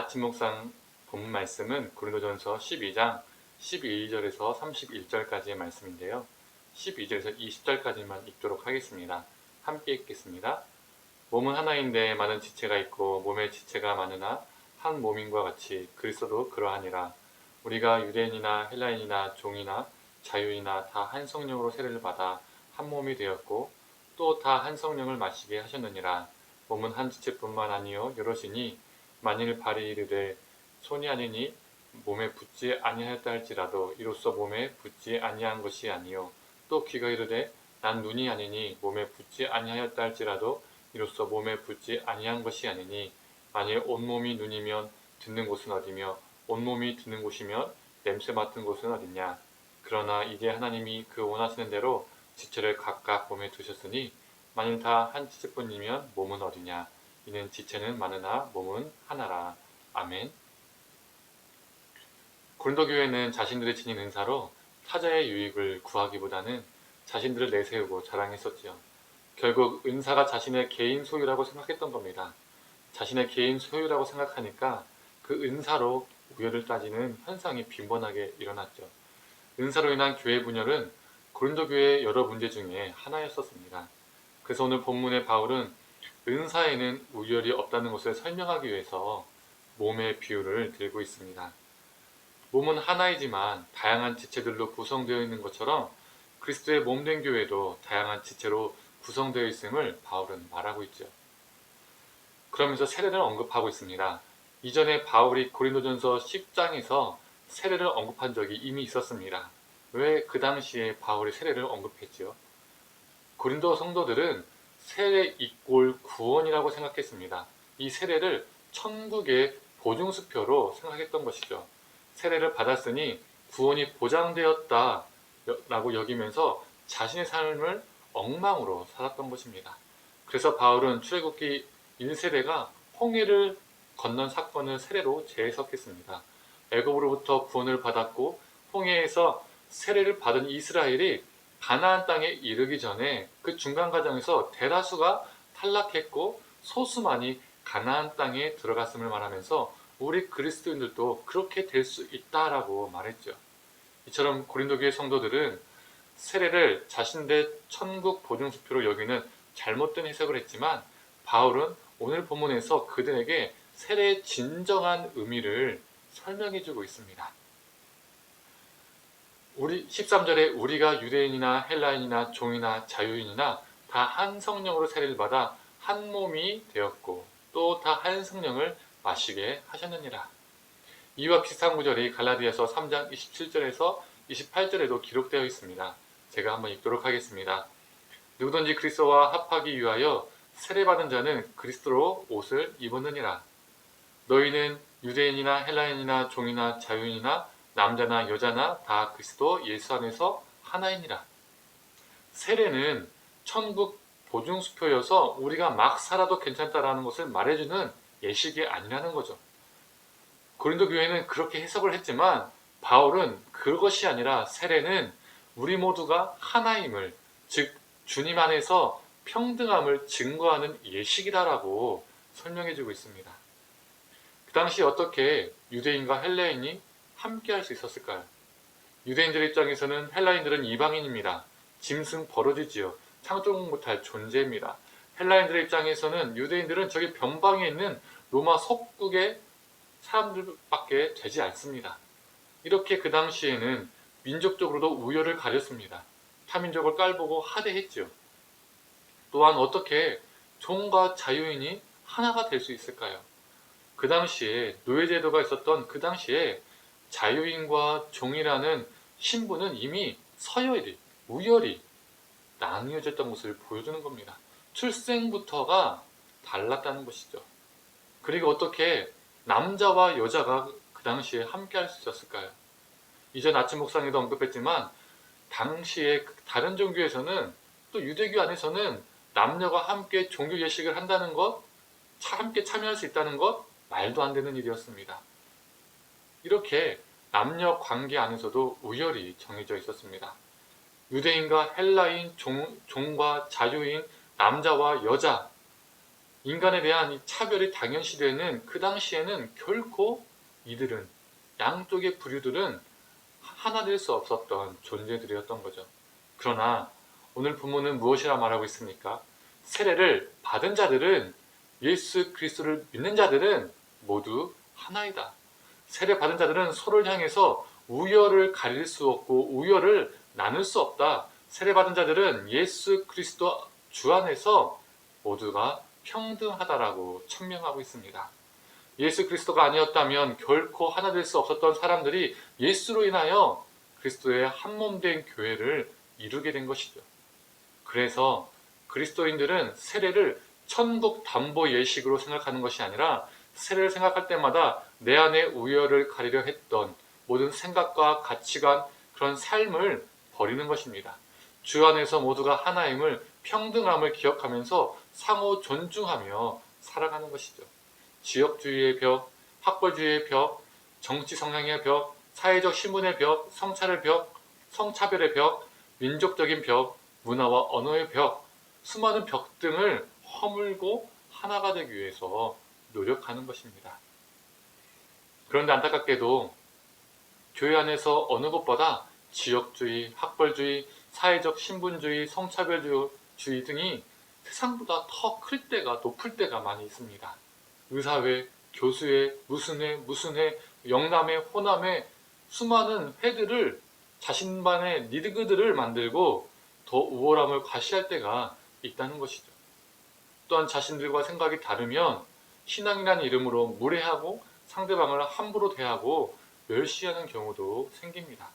아침 묵상 본문 말씀은 고린도전서 12장 12절에서 31절까지의 말씀인데요. 12절에서 20절까지만 읽도록 하겠습니다. 함께 읽겠습니다. 몸은 하나인데 많은 지체가 있고 몸에 지체가 많으나 한 몸인과 같이 그리스도도 그러하니라. 우리가 유대인이나 헬라인이나 종이나 자유인이나 다 한 성령으로 세례를 받아 한 몸이 되었고 또 다 한 성령을 마시게 하셨느니라. 몸은 한 지체뿐만 아니요 여럿이니 만일 발이 이르되 손이 아니니 몸에 붙지 아니하였다 할지라도 이로써 몸에 붙지 아니한 것이 아니요 또 귀가 이르되 난 눈이 아니니 몸에 붙지 아니하였다 할지라도 이로써 몸에 붙지 아니한 것이 아니니 만일 온몸이 눈이면 듣는 곳은 어디며 온몸이 듣는 곳이면 냄새 맡은 곳은 어디냐. 그러나 이제 하나님이 그 원하시는 대로 지체를 각각 몸에 두셨으니 만일 다 한 지체뿐이면 몸은 어디냐. 이는 지체는 많으나 몸은 하나라. 아멘. 고린도 교회는 자신들의 지닌 은사로 타자의 유익을 구하기보다는 자신들을 내세우고 자랑했었지요. 결국 은사가 자신의 개인 소유라고 생각했던 겁니다. 자신의 개인 소유라고 생각하니까 그 은사로 우열을 따지는 현상이 빈번하게 일어났죠. 은사로 인한 교회 분열은 고린도 교회의 여러 문제 중에 하나였었습니다. 그래서 오늘 본문의 바울은 은사에는 우열이 없다는 것을 설명하기 위해서 몸의 비유를 들고 있습니다. 몸은 하나이지만 다양한 지체들로 구성되어 있는 것처럼 그리스도의 몸된 교회도 다양한 지체로 구성되어 있음을 바울은 말하고 있죠. 그러면서 세례를 언급하고 있습니다. 이전에 바울이 고린도전서 10장에서 세례를 언급한 적이 이미 있었습니다. 왜 그 당시에 바울이 세례를 언급했지요? 고린도 성도들은 세례 이꼴 구원이라고 생각했습니다. 이 세례를 천국의 보증수표로 생각했던 것이죠. 세례를 받았으니 구원이 보장되었다 라고 여기면서 자신의 삶을 엉망으로 살았던 것입니다. 그래서 바울은 출애굽기 1세대가 홍해를 건넌 사건을 세례로 재해석했습니다. 애굽으로부터 구원을 받았고 홍해에서 세례를 받은 이스라엘이 가나안 땅에 이르기 전에 그 중간 과정에서 대다수가 탈락했고 소수만이 가나안 땅에 들어갔음을 말하면서 우리 그리스도인들도 그렇게 될 수 있다라고 말했죠. 이처럼 고린도 교회 성도들은 세례를 자신들의 천국 보증수표로 여기는 잘못된 해석을 했지만 바울은 오늘 본문에서 그들에게 세례의 진정한 의미를 설명해주고 있습니다. 13절에 우리가 유대인이나 헬라인이나 종이나 자유인이나 다 한 성령으로 세례를 받아 한 몸이 되었고 또 다 한 성령을 마시게 하셨느니라. 이와 비슷한 구절이 갈라디아서 3장 27절에서 28절에도 기록되어 있습니다. 제가 한번 읽도록 하겠습니다. 누구든지 그리스도와 합하기 위하여 세례받은 자는 그리스도로 옷을 입었느니라. 너희는 유대인이나 헬라인이나 종이나 자유인이나 남자나 여자나 다 그리스도 예수 안에서 하나이니라. 세례는 천국 보증수표여서 우리가 막 살아도 괜찮다라는 것을 말해주는 예식이 아니라는 거죠. 고린도 교회는 그렇게 해석을 했지만 바울은 그것이 아니라 세례는 우리 모두가 하나임을, 즉 주님 안에서 평등함을 증거하는 예식이다라고 설명해주고 있습니다. 그 당시 어떻게 유대인과 헬라인이 함께 할 수 있었을까요? 유대인들 입장에서는 헬라인들은 이방인입니다. 짐승 버러지지요. 창조 못할 존재입니다. 헬라인들의 입장에서는 유대인들은 저기 변방에 있는 로마 속국의 사람들밖에 되지 않습니다. 이렇게 그 당시에는 민족적으로도 우열을 가렸습니다. 타민족을 깔보고 하대했죠. 또한 어떻게 종과 자유인이 하나가 될 수 있을까요? 그 당시에 노예제도가 있었던 그 당시에 자유인과 종이라는 신분은 이미 서열이, 우열이 나뉘어졌던 것을 보여주는 겁니다. 출생부터가 달랐다는 것이죠. 그리고 어떻게 남자와 여자가 그 당시에 함께 할 수 있었을까요? 이전 아침 묵상에도 언급했지만 당시에 다른 종교에서는 또 유대교 안에서는 남녀가 함께 종교 예식을 한다는 것, 함께 참여할 수 있다는 것, 말도 안 되는 일이었습니다. 이렇게 남녀 관계 안에서도 우열이 정해져 있었습니다. 유대인과 헬라인, 종과 자유인, 남자와 여자, 인간에 대한 이 차별이 당연시되는 그 당시에는 결코 이들은, 양쪽의 부류들은 하나 될 수 없었던 존재들이었던 거죠. 그러나 오늘 본문은 무엇이라 말하고 있습니까? 세례를 받은 자들은, 예수 그리스도를 믿는 자들은 모두 하나이다. 세례 받은 자들은 서로를 향해서 우열을 가릴 수 없고 우열을 나눌 수 없다. 세례 받은 자들은 예수 그리스도 주 안에서 모두가 평등하다라고 천명하고 있습니다. 예수 그리스도가 아니었다면 결코 하나 될 수 없었던 사람들이 예수로 인하여 그리스도의 한몸된 교회를 이루게 된 것이죠. 그래서 그리스도인들은 세례를 천국 담보 예식으로 생각하는 것이 아니라, 세례를 생각할 때마다 내 안에 우열을 가리려 했던 모든 생각과 가치관, 그런 삶을 버리는 것입니다. 주 안에서 모두가 하나임을, 평등함을 기억하면서 상호 존중하며 살아가는 것이죠. 지역주의의 벽, 학벌주의의 벽, 정치 성향의 벽, 사회적 신분의 벽, 성차별 벽, 성차별의 벽, 민족적인 벽, 문화와 언어의 벽, 수많은 벽 등을 허물고 하나가 되기 위해서 노력하는 것입니다. 그런데 안타깝게도 교회 안에서 어느 것보다 지역주의, 학벌주의, 사회적 신분주의, 성차별주의 등이 세상보다 더 클 때가, 높을 때가 많이 있습니다. 의사회, 교수회, 무슨 회, 영남회, 호남회, 수많은 회들을, 자신만의 리그들을 만들고 더 우월함을 과시할 때가 있다는 것이죠. 또한 자신들과 생각이 다르면 신앙이라는 이름으로 무례하고 상대방을 함부로 대하고 멸시하는 경우도 생깁니다.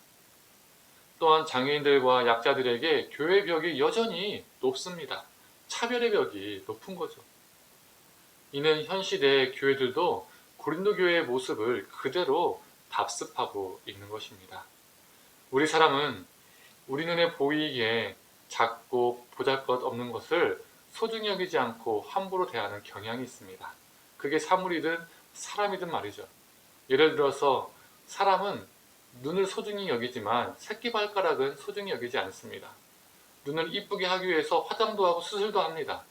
또한 장애인들과 약자들에게 교회의 벽이 여전히 높습니다. 차별의 벽이 높은 거죠. 이는 현 시대의 교회들도 고린도 교회의 모습을 그대로 답습하고 있는 것입니다. 우리 사람은 우리 눈에 보이기에 작고 보잘것없는 것을 소중히 여기지 않고 함부로 대하는 경향이 있습니다. 그게 사물이든 사람이든 말이죠. 예를 들어서 사람은 눈을 소중히 여기지만 새끼발가락은 소중히 여기지 않습니다. 눈을 이쁘게 하기 위해서 화장도 하고 수술도 합니다.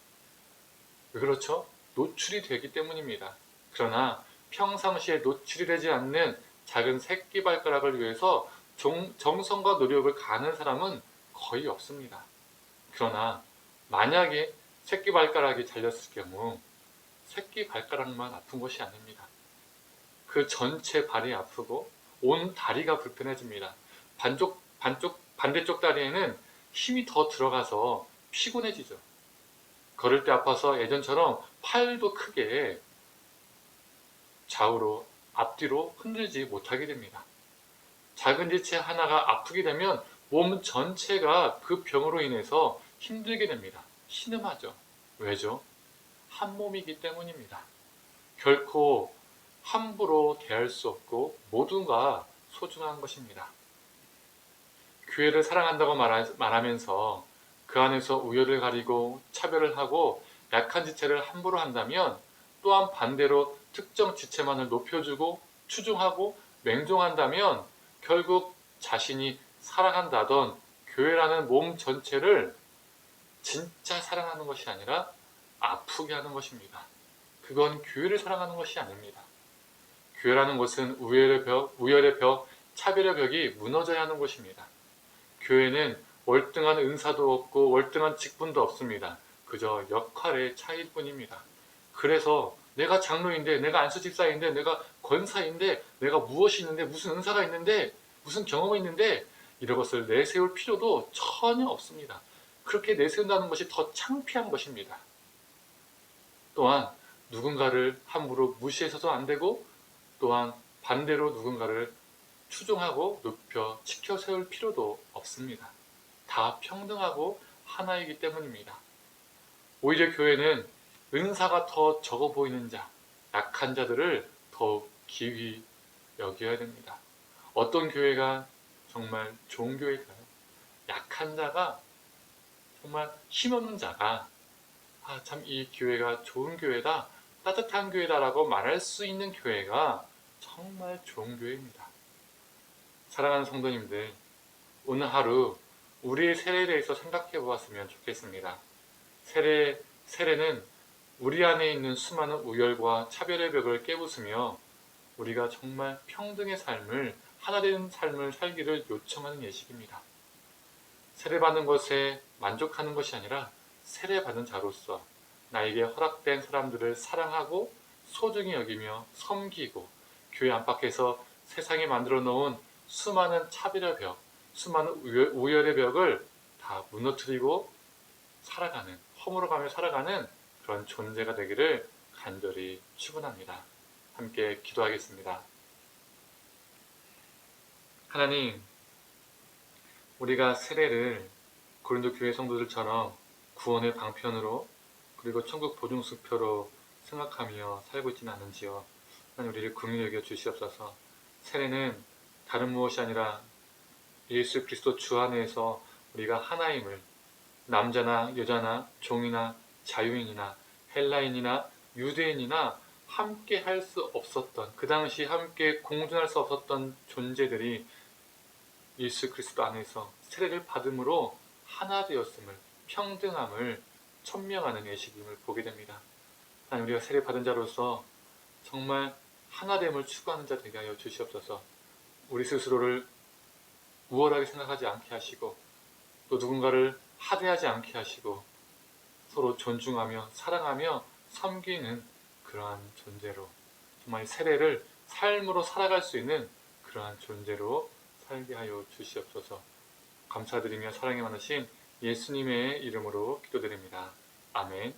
왜 그렇죠? 노출이 되기 때문입니다. 그러나 평상시에 노출이 되지 않는 작은 새끼발가락을 위해서 정성과 노력을 가하는 사람은 거의 없습니다. 그러나 만약에 새끼발가락이 잘렸을 경우 새끼발가락만 아픈 것이 아닙니다. 그 전체 발이 아프고 온 다리가 불편해집니다. 반대쪽 다리에는 힘이 더 들어가서 피곤해지죠. 걸을 때 아파서 예전처럼 팔도 크게 좌우로, 앞뒤로 흔들지 못하게 됩니다. 작은 지체 하나가 아프게 되면 몸 전체가 그 병으로 인해서 힘들게 됩니다. 신음하죠. 왜죠? 한 몸이기 때문입니다. 결코 함부로 대할 수 없고 모두가 소중한 것입니다. 교회를 사랑한다고 말하면서 그 안에서 우열을 가리고 차별을 하고 약한 지체를 함부로 한다면, 또한 반대로 특정 지체만을 높여주고 추종하고 맹종한다면 결국 자신이 사랑한다던 교회라는 몸 전체를 진짜 사랑하는 것이 아니라 아프게 하는 것입니다. 그건 교회를 사랑하는 것이 아닙니다. 교회라는 것은 우열의 벽, 차별의 벽이 무너져야 하는 곳입니다. 교회는 월등한 은사도 없고 월등한 직분도 없습니다. 그저 역할의 차이일 뿐입니다. 그래서 내가 장로인데, 내가 안수집사인데, 내가 권사인데, 내가 무엇이 있는데, 무슨 은사가 있는데, 무슨 경험이 있는데, 이런 것을 내세울 필요도 전혀 없습니다. 그렇게 내세운다는 것이 더 창피한 것입니다. 또한 누군가를 함부로 무시해서도 안 되고, 또한 반대로 누군가를 추종하고 높여 치켜 세울 필요도 없습니다. 다 평등하고 하나이기 때문입니다. 오히려 교회는 은사가 더 적어 보이는 자, 약한 자들을 더욱 기휘 여겨야 됩니다. 어떤 교회가 정말 좋은 교회일까요? 약한 자가, 정말 힘없는 자가 참 이 교회가 좋은 교회다, 따뜻한 교회다라고 말할 수 있는 교회가 정말 좋은 교회입니다. 사랑하는 성도님들, 오늘 하루 우리의 세례에 대해서 생각해 보았으면 좋겠습니다. 세례는 우리 안에 있는 수많은 우열과 차별의 벽을 깨부수며 우리가 정말 평등의 삶을, 하나된 삶을 살기를 요청하는 예식입니다. 세례받는 것에 만족하는 것이 아니라 세례받은 자로서 나에게 허락된 사람들을 사랑하고 소중히 여기며 섬기고 교회 안팎에서 세상에 만들어 놓은 수많은 차별의 벽, 수많은 우열의 벽을 다 무너뜨리고 살아가는, 허물어가며 살아가는 그런 존재가 되기를 간절히 축원합니다. 함께 기도하겠습니다. 하나님, 우리가 세례를 고린도 교회 성도들처럼 구원의 방편으로 그리고 천국 보증수표로 생각하며 살고 있지는 않은지요. 하나님, 우리를 긍휼히 여겨 주시옵소서. 세례는 다른 무엇이 아니라 예수 그리스도 주 안에서 우리가 하나임을, 남자나 여자나 종이나 자유인이나 헬라인이나 유대인이나 함께 할 수 없었던, 그 당시 함께 공존할 수 없었던 존재들이 예수 그리스도 안에서 세례를 받음으로 하나 되었음을, 평등함을 천명하는 예식임을 보게 됩니다. 하나님, 우리가 세례 받은 자로서 정말 하나됨을 추구하는 자 되게 하여 주시옵소서. 우리 스스로를 우월하게 생각하지 않게 하시고 또 누군가를 하대하지 않게 하시고 서로 존중하며 사랑하며 섬기는 그러한 존재로, 정말 세례를 삶으로 살아갈 수 있는 그러한 존재로 살게 하여 주시옵소서. 감사드리며 사랑이 많으신 예수님의 이름으로 기도드립니다. 아멘.